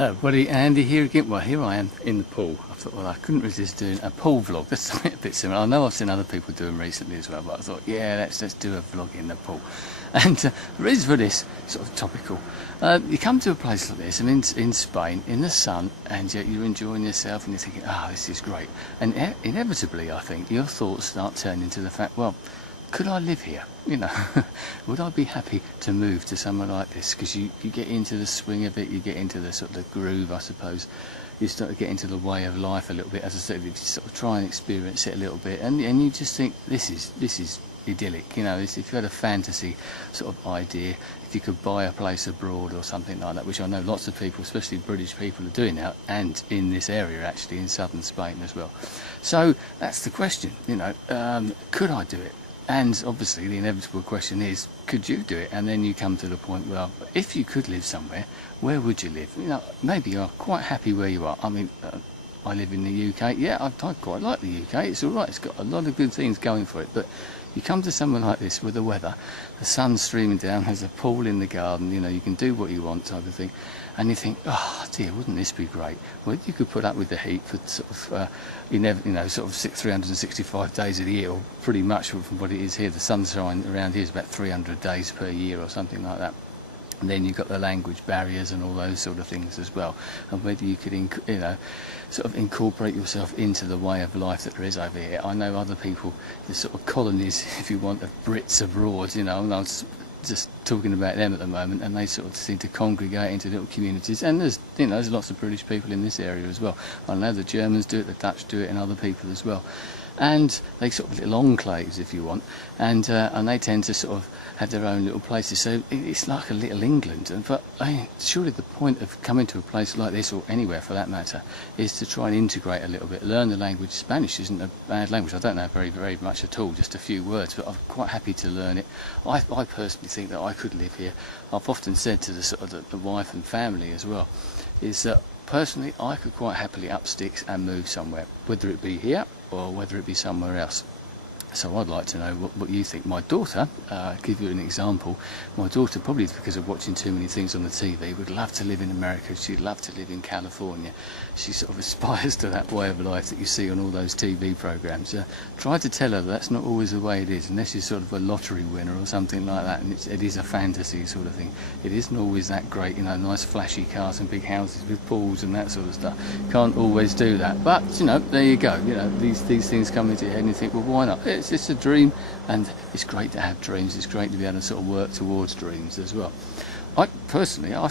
Buddy Andy here again. Well, here I am in the pool. I thought, well, I couldn't resist doing a pool vlog. That's something a bit similar. I know I've seen other people do them recently as well, but I thought, yeah, let's do a vlog in the pool. And the reason for this, sort of topical, you come to a place like this, and in Spain, in the sun, and you're enjoying yourself, and you're thinking, this is great. And inevitably, I think, your thoughts start turning to the fact, well, could I live here? You know, would I be happy to move to somewhere like this? Because you get into the swing of it, you get into the sort of the groove, I suppose. You start to get into the way of life a little bit. As I said, you sort of try and experience it a little bit, and you just think this is idyllic. You know, if you had a fantasy sort of idea, if you could buy a place abroad or something like that, which I know lots of people, especially British people, are doing now, and in this area actually, in southern Spain as well. So that's the question. You know, could I do it? And obviously the inevitable question is, could you do it? And then you come to the point, well, if you could live somewhere, where would you live? You know, maybe you're quite happy where you are. I mean, I live in the UK. Yeah, I quite like the UK. It's all right. It's got a lot of good things going for it. But you come to somewhere like this with the weather, the sun's streaming down, there's a pool in the garden, you know, you can do what you want type of thing. And you think, oh dear, wouldn't this be great? Well, you could put up with the heat for sort of, sort of 365 days of the year, or pretty much from what it is here. The sunshine around here is about 300 days per year or something like that. And then you've got the language barriers and all those sort of things as well. And whether you could, sort of incorporate yourself into the way of life that there is over here. I know other people, the sort of colonies, if you want, of Brits abroad, you know, and I was just talking about them at the moment, and they sort of seem to congregate into little communities. And there's lots of British people in this area as well. I know the Germans do it, the Dutch do it, and other people as well. And they sort of little enclaves, if you want, and they tend to sort of have their own little places. So it's like a little England. But surely the point of coming to a place like this, or anywhere for that matter, is to try and integrate a little bit, learn the language. Spanish isn't a bad language. I don't know very, very much at all, just a few words, but I'm quite happy to learn it. I personally think that I could live here. I've often said to the sort of the wife and family as well, is that personally I could quite happily up sticks and move somewhere, whether it be here or whether it be somewhere else. So I'd like to know what you think. My daughter, give you an example, my daughter, probably because of watching too many things on the TV, would love to live in America. She'd love to live in California. She sort of aspires to that way of life that you see on all those TV programs. Try to tell her that's not always the way it is, unless you're sort of a lottery winner or something like that, and it is a fantasy sort of thing. It isn't always that great, you know, nice flashy cars and big houses with pools and that sort of stuff. Can't always do that, but you know, there you go. You know, these things come into your head and you think, well, why not? It's a dream, and it's great to have dreams. It's great to be able to sort of work towards dreams as well. I personally, I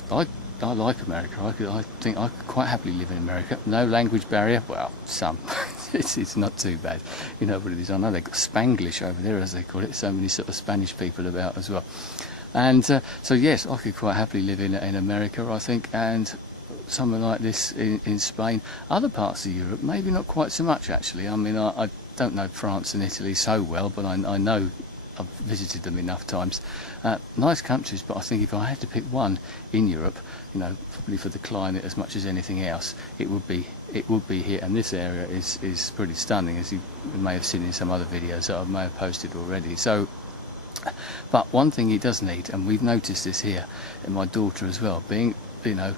like America. I think I could quite happily live in America. No language barrier. Well, some. it's not too bad. You know what it is. I know they've got Spanglish over there, as they call it. So many sort of Spanish people about as well. And so yes, I could quite happily live in America, I think, and somewhere like this in Spain. Other parts of Europe, maybe not quite so much actually. I mean, I don't know France and Italy so well, but I know I've visited them enough times. Nice countries, but I think if I had to pick one in Europe, you know, probably for the climate as much as anything else, it would be here. And this area is pretty stunning, as you may have seen in some other videos that I may have posted already. So, but one thing it does need, and we've noticed this here in my daughter as well, being, you know,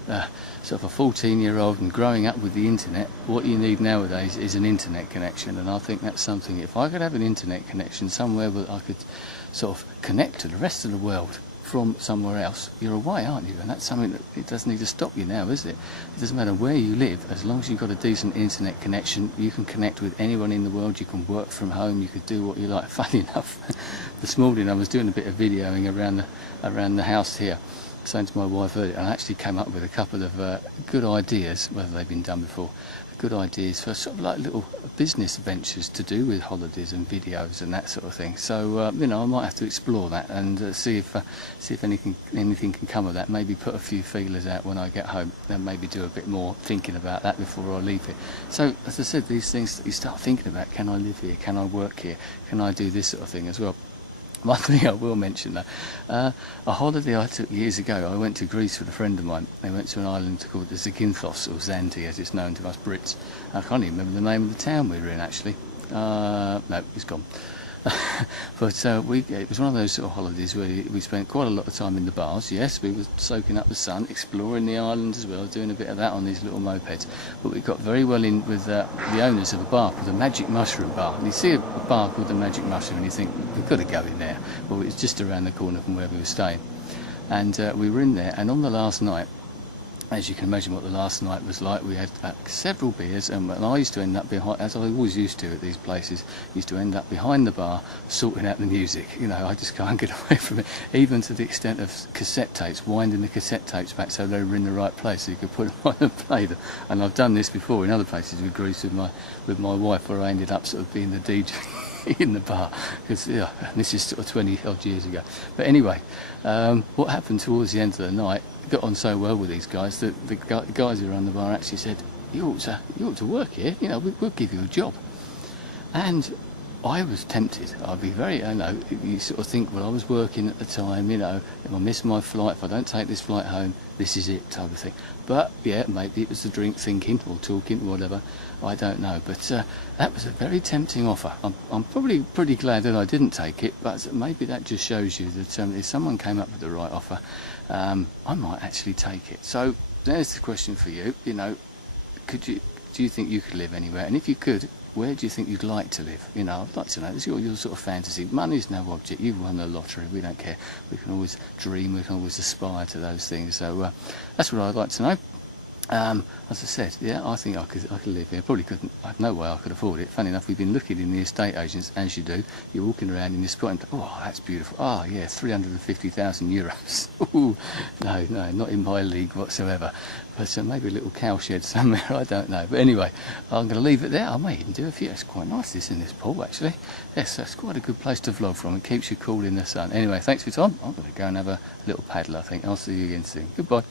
sort of a 14-year-old and growing up with the internet, what you need nowadays is an internet connection. And I think that's something, if I could have an internet connection somewhere where I could sort of connect to the rest of the world from somewhere else, you're away, aren't you? And that's something that it doesn't need to stop you now, is it? It doesn't matter where you live, as long as you've got a decent internet connection, you can connect with anyone in the world, you can work from home, you could do what you like. Funny enough, this morning I was doing a bit of videoing around the house here, saying to my wife earlier, and I actually came up with a couple of good ideas, whether they've been done before, good ideas for sort of like little business ventures to do with holidays and videos and that sort of thing. So you know, I might have to explore that and see if anything can come of that. Maybe put a few feelers out when I get home, and maybe do a bit more thinking about that before I leave here. So as I said, these things that you start thinking about: can I live here? Can I work here? Can I do this sort of thing as well? One thing I will mention though, a holiday I took years ago, I went to Greece with a friend of mine. They went to an island called the Zakynthos, or Zante as it's known to us Brits. I can't even remember the name of the town we were in actually. No, it's gone. But it was one of those sort of holidays where we spent quite a lot of time in the bars. Yes, we were soaking up the sun, exploring the island as well, doing a bit of that on these little mopeds. But we got very well in with the owners of a bar called the Magic Mushroom Bar. And you see a bar called the Magic Mushroom and you think, we've got to go in there. Well, it's just around the corner from where we were staying. And we were in there, and on the last night, as you can imagine what the last night was like, we had several beers, and I used to end up behind, as I always used to at these places, used to end up behind the bar sorting out the music. You know, I just can't get away from it, even to the extent of cassette tapes, winding the cassette tapes back so they were in the right place so you could put them on and play them. And I've done this before in other places with Greece with my wife, where I ended up sort of being the DJ in the bar, because this is sort of 20 odd years ago. But anyway, what happened towards the end of the night, got on so well with these guys that the guys who run the bar actually said, you ought to work here, you know, we'll give you a job. And I was tempted. I'd be very, you sort of think, well, I was working at the time, you know, if I miss my flight, if I don't take this flight home, this is it, type of thing. But yeah, maybe it was the drink thinking or talking, whatever, I don't know. But that was a very tempting offer. I'm probably pretty glad that I didn't take it, but maybe that just shows you that if someone came up with the right offer, I might actually take it. So there's the question for you, you know, do you think you could live anywhere? And if you could, where do you think you'd like to live? You know, I'd like to know. This is your sort of fantasy. Money's no object. You've won the lottery. We don't care. We can always dream. We can always aspire to those things. So that's what I'd like to know. As I said, yeah, I think I could live here. Probably couldn't. I have no way I could afford it. Funny enough, we've been looking in the estate agents, as you do. You're walking around in this spot and oh, that's beautiful. Oh, yeah, 350,000 euros. Ooh, no, not in my league whatsoever. But maybe a little cowshed somewhere. I don't know. But anyway, I'm going to leave it there. I may even do a few. It's quite nice this in this pool, actually. Yes, that's quite a good place to vlog from. It keeps you cool in the sun. Anyway, thanks for your time. I'm going to go and have a little paddle, I think. I'll see you again soon. Goodbye.